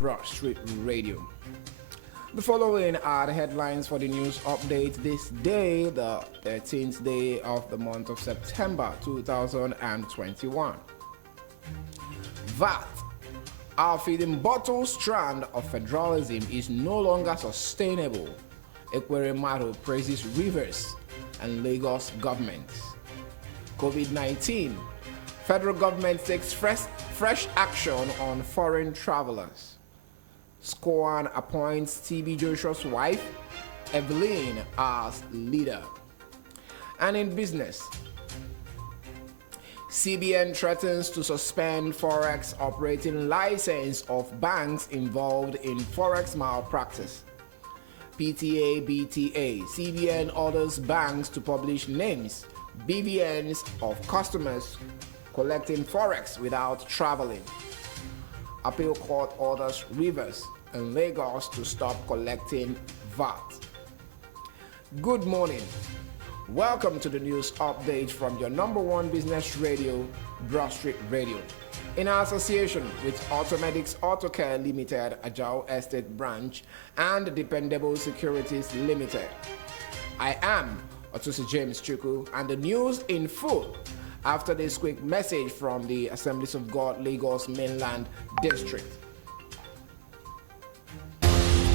Broadstreet Radio. The following are the headlines for the news update this day, the 13th day of the month of September 2021. VAT. Our feeding bottle strand of federalism is no longer sustainable. Ekweremadu praises Rivers and Lagos governments. COVID-19. Federal government takes fresh action on foreign travelers. Scoan appoints TB Joshua's wife, Evelyn, as leader. And in business, CBN threatens to suspend Forex operating license of banks involved in Forex malpractice. PTA, BTA, CBN orders banks to publish names, BVNs of customers collecting Forex without traveling. Appeal court orders Rivers and Lagos to stop collecting VAT. Good morning. Welcome to the news update from your number one business radio, Broadstreet Radio, in association with Automedics Autocare Limited, Ajao Estate Branch, and Dependable Securities Limited. I am Otusi James Chuku, and the news in full after this quick message from the Assemblies of God Lagos Mainland District.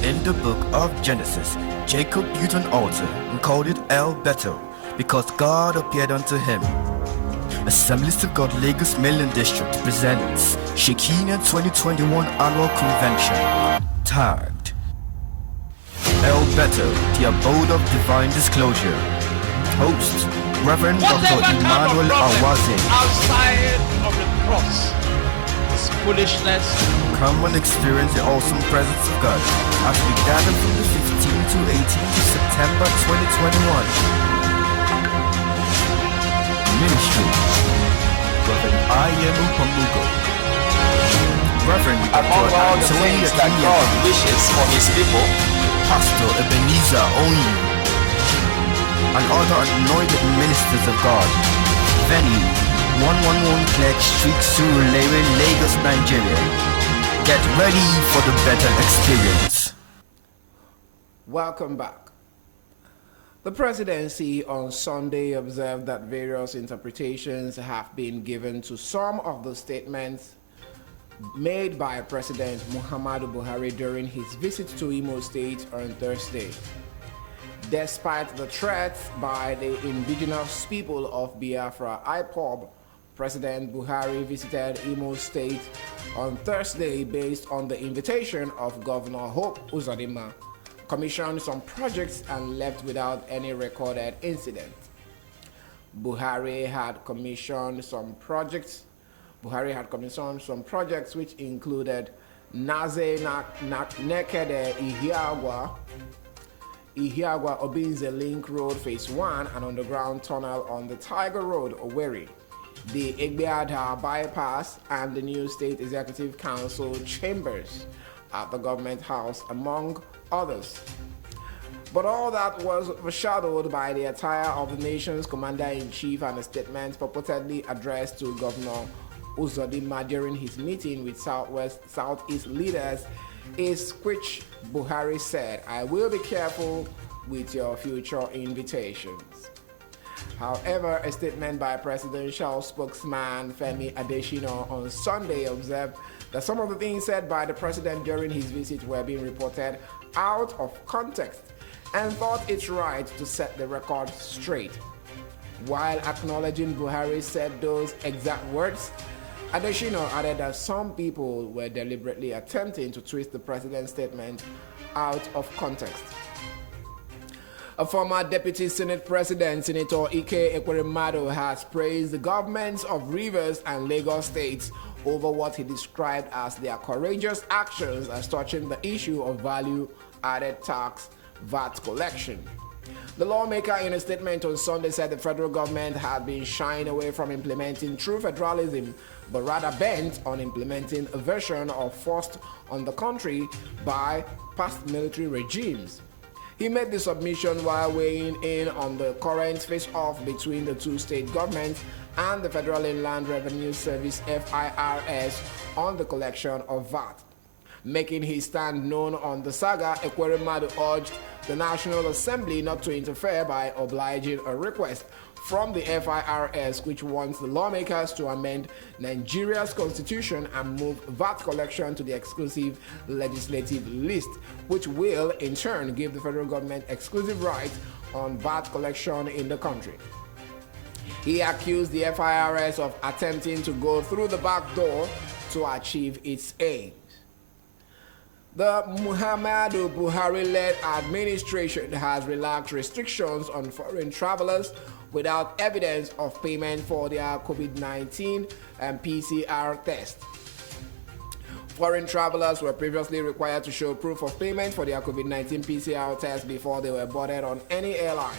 In the book of Genesis, Jacob built an altar and called it El Bethel, because God appeared unto him. Assemblies of God Lagos Mainland District presents Shekinah 2021 Annual Convention, tagged El Bethel, the Abode of Divine Disclosure. Host, Reverend Dr. Emmanuel Awazi. Outside of the cross is foolishness. Come and experience the awesome presence of God as we gather from the 15th to 18th of September 2021. Ministry, Reverend Ayemu Pamugo. Reverend among Dr. all the Anthony things that Akinye. God wishes for his people, Pastor Ebenezer Onyi, and other anointed ministers of God. Venue, 111 Clegg Street, Surulere, Lagos, Nigeria. Get ready for the better experience. Welcome back. The presidency on Sunday observed that various interpretations have been given to some of the statements made by President Muhammadu Buhari during his visit to Imo State on Thursday. Despite the threats by the indigenous people of Biafra, IPOB, President Buhari visited Imo State on Thursday based on the invitation of Governor Hope Uzodinma, commissioned some projects and left without any recorded incident. Buhari had commissioned some projects which included Naze Nekede Ihiagwa Obinze Link Road Phase 1 and underground tunnel on the Tiger Road, Owerri, the Igbeada bypass, and the new State Executive Council chambers at the Government House, among others. But all that was overshadowed by the attire of the nation's commander-in-chief and a statement purportedly addressed to Governor Uzodinma during his meeting with Southeast leaders, is which Buhari said, "I will be careful with your future invitations." However, a statement by presidential spokesman Femi Adesina on Sunday observed that some of the things said by the president during his visit were being reported out of context and thought it right to set the record straight. While acknowledging Buhari said those exact words, Adesina added that some people were deliberately attempting to twist the president's statement out of context. A former Deputy Senate President, Senator Ike Ekweremadu, has praised the governments of Rivers and Lagos states over what he described as their courageous actions as touching the issue of value-added tax VAT collection. The lawmaker, in a statement on Sunday, said the federal government had been shying away from implementing true federalism, but rather bent on implementing a version of forced on the country by past military regimes. He made the submission while weighing in on the current face-off between the two state governments and the Federal Inland Revenue Service (FIRS) on the collection of VAT. Making his stand known on the saga, Ekweremadu urged the National Assembly not to interfere by obliging a request from the FIRS, which wants the lawmakers to amend Nigeria's constitution and move VAT collection to the exclusive legislative list, which will in turn give the federal government exclusive rights on VAT collection in the country. He accused the FIRS of attempting to go through the back door to achieve its aims. The Muhammadu Buhari-led administration has relaxed restrictions on foreign travelers without evidence of payment for their COVID-19 and PCR test. Foreign travelers were previously required to show proof of payment for their COVID-19 PCR test before they were boarded on any airline.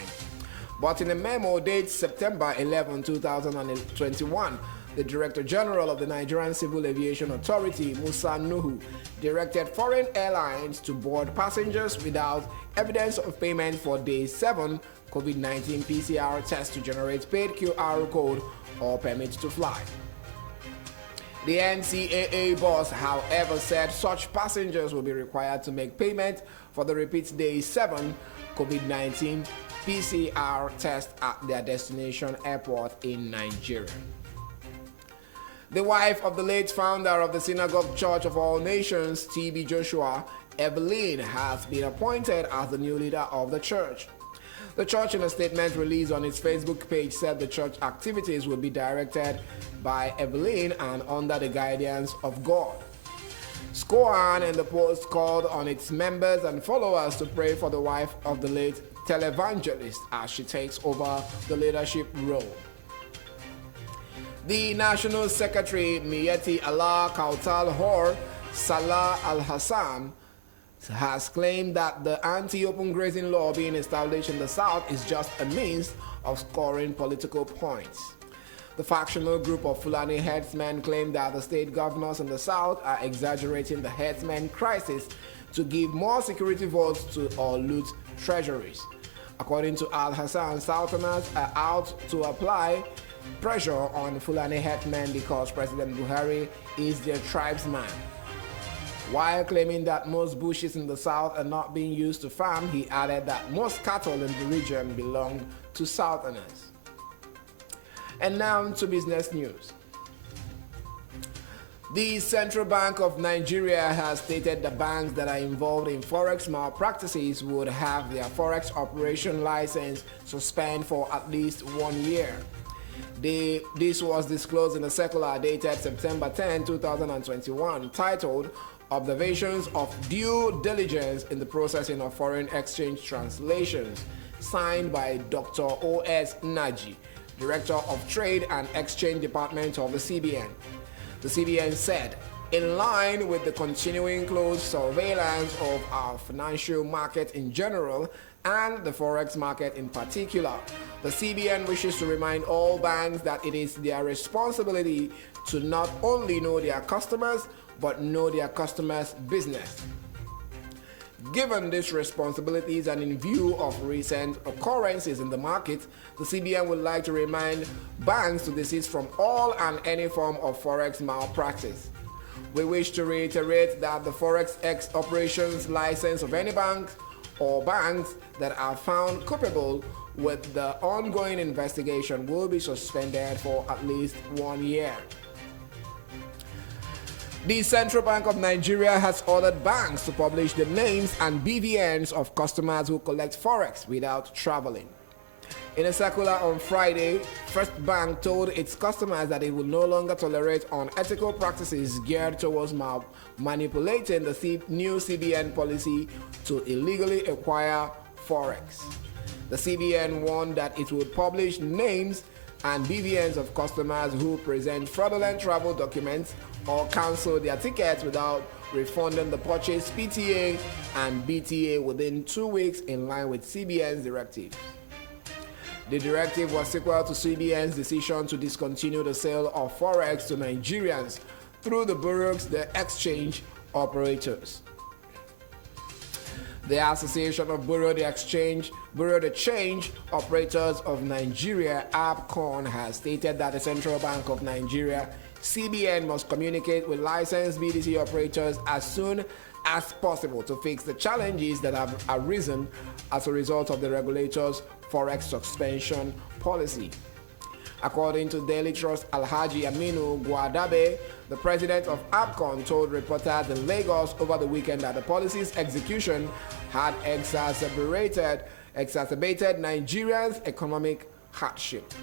But in a memo dated September 11, 2021, the Director General of the Nigerian Civil Aviation Authority, Musa Nuhu, directed foreign airlines to board passengers without evidence of payment for day 7 COVID-19 PCR test to generate paid QR code or permit to fly. The NCAA boss, however, said such passengers will be required to make payment for the repeat day 7 COVID-19 PCR test at their destination airport in Nigeria. The wife of the late founder of the Synagogue Church of All Nations, T.B. Joshua, Evelyn, has been appointed as the new leader of the church. The church, in a statement released on its Facebook page, said the church activities will be directed by Evelyn and under the guidance of God. SCOAN in the post called on its members and followers to pray for the wife of the late televangelist as she takes over the leadership role. The National Secretary Miyeti Allah Kautal Hor Salah Al-Hassan has claimed that the anti-open grazing law being established in the South is just a means of scoring political points. The factional group of Fulani herdsmen claim that the state governors in the South are exaggerating the herdsmen crisis to give more security votes to or loot treasuries. According to Al-Hassan, Southerners are out to apply pressure on Fulani herdsmen because President Buhari is their tribesman. While claiming that most bushes in the South are not being used to farm, he added that most cattle in the region belong to Southerners. And now to business news. The Central Bank of Nigeria has stated the banks that are involved in forex malpractices would have their forex operation license suspended for at least 1 year. This was disclosed in a circular dated September 10, 2021, titled Observations of Due Diligence in the Processing of Foreign Exchange Translations, signed by Dr. O.S. Naji, Director of Trade and Exchange Department of the CBN. The CBN said, in line with the continuing close surveillance of our financial market in general and the forex market in particular, the CBN wishes to remind all banks that it is their responsibility to not only know their customers, but know their customers' business. Given these responsibilities and in view of recent occurrences in the market, the CBN would like to remind banks to desist from all and any form of forex malpractice. We wish to reiterate that the Forex X operations license of any bank or banks that are found culpable with the ongoing investigation will be suspended for at least 1 year. The Central Bank of Nigeria has ordered banks to publish the names and BVNs of customers who collect forex without traveling. In a circular on Friday, First Bank told its customers that it will no longer tolerate unethical practices geared towards manipulating the new CBN policy to illegally acquire forex. The CBN warned that it would publish names and BVNs of customers who present fraudulent travel documents or cancel their tickets without refunding the purchase PTA and BTA within 2 weeks in line with CBN's directive. The directive was sequel to CBN's decision to discontinue the sale of forex to Nigerians through the bureaus, the exchange operators. The Association of Bureau de Change Operators of Nigeria, ABCON, has stated that the Central Bank of Nigeria CBN must communicate with licensed BDC operators as soon as possible to fix the challenges that have arisen as a result of the regulator's forex suspension policy. According to Daily Trust, Alhaji Aminu Guadabe, the president of APCON, told reporters in Lagos over the weekend that the policy's execution had exacerbated Nigeria's economic hardship.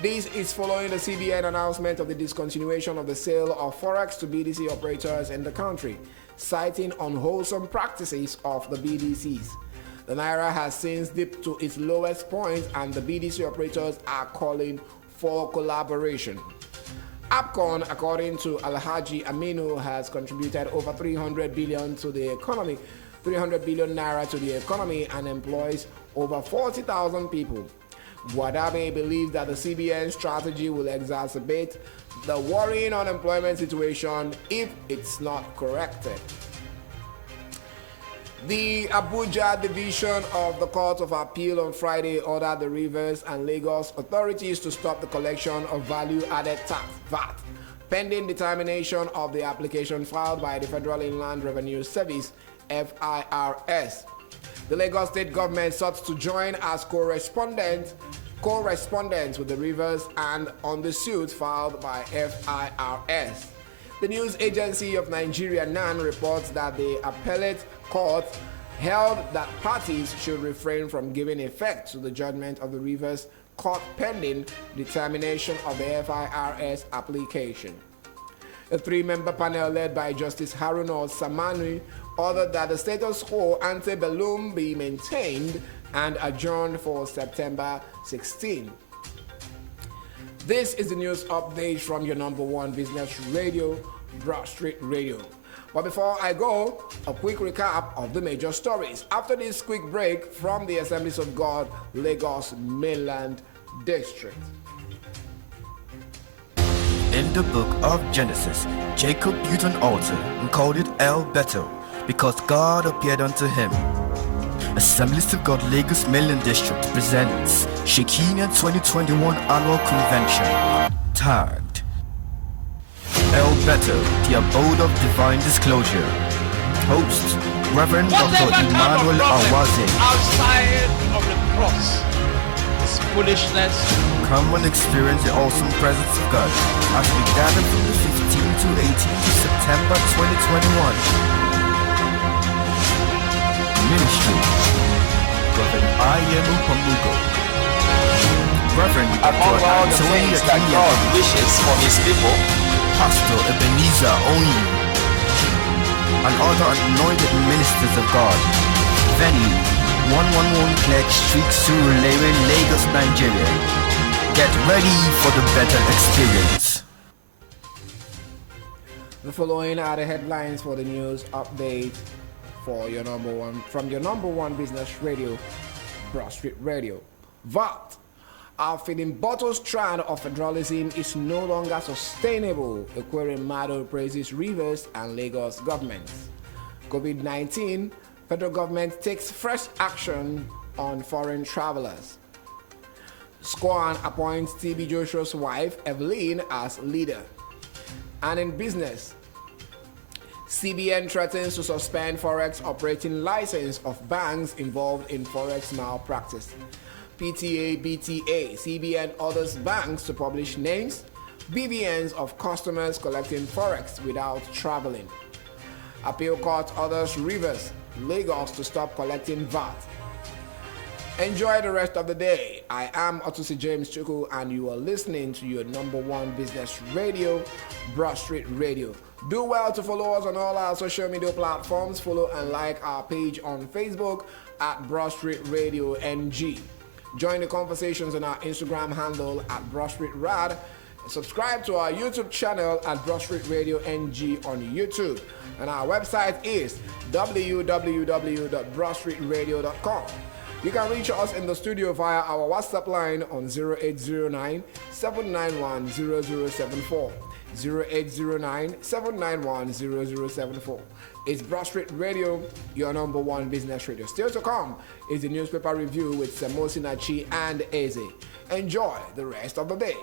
This is following the CBN announcement of the discontinuation of the sale of forex to BDC operators in the country, citing unwholesome practices of the BDCs. The Naira has since dipped to its lowest point, and the BDC operators are calling for collaboration. APCON, according to Alhaji Aminu, has contributed over 300 billion to the economy, 300 billion naira to the economy, and employs over 40,000 people. Guadabe believes that the CBN strategy will exacerbate the worrying unemployment situation if it's not corrected. The Abuja division of the Court of Appeal on Friday ordered the Rivers and Lagos authorities to stop the collection of value-added tax (VAT), pending determination of the application filed by the Federal Inland Revenue Service (FIRS). The Lagos State government sought to join as co-respondents with the Rivers and on the suit filed by FIRS. The news agency of Nigeria, NAN, reports that the appellate court held that parties should refrain from giving effect to the judgment of the Rivers Court pending determination of the FIRS application. A three-member panel led by Justice Haruna Samani ordered that the status quo ante bellum be maintained and adjourned for September 16. This is the news update from your number one business radio, Broadstreet Radio. But before I go, a quick recap of the major stories after this quick break from the Assemblies of God, Lagos Mainland District. In the book of Genesis, Jacob built an altar and called it El Bethel, because God appeared unto him. Assemblies of God Lagos Mainland District presents Shekinah 2021 Annual Convention, tagged El Bethel, the Abode of Divine Disclosure. Host, Reverend Dr. Emmanuel Awaze. Outside of the cross is foolishness. Come and experience the awesome presence of God as we gather from the 15th to 18th of September 2021. Ministry, Reverend I.M. Pamugo, Reverend Among Dr. all the Anthony things that God Akinyemi, wishes for his people, Pastor Ebenezer Onyu, and other anointed ministers of God. Venue, 111 Clerk Street, Surulere, Lagos, Nigeria. Get ready for the better experience. The following are the headlines for the news update for your number one business radio, Broadstreet Radio. VAT. Our feeding bottle strand of federalism is no longer sustainable, Aquarium Mado praises Rivers and Lagos governments. COVID-19, federal government takes fresh action on foreign travelers. Squan appoints TB Joshua's wife, Evelyn, as leader. And in business, CBN threatens to suspend forex operating license of banks involved in forex malpractice. PTA, BTA, CBN orders banks to publish names, BVNs of customers collecting forex without traveling. Appeal court orders Rivers, Lagos to stop collecting VAT. Enjoy the rest of the day. I am Otusi James Chuku, and you are listening to your number one business radio, Broadstreet Radio. Do well to follow us on all our social media platforms. Follow and like our page on Facebook at Broadstreet Radio NG. Join the conversations on our Instagram handle at Broadstreet Rad. Subscribe to our YouTube channel at Broadstreet Radio NG on YouTube. And our website is www.broadstreetradio.com. You can reach us in the studio via our WhatsApp line on 0809-791-0074. 0809-791-0074. It's Broadstreet Radio, your number one business radio. Still to come is the newspaper review with Samosi Nachi and Eze. Enjoy the rest of the day.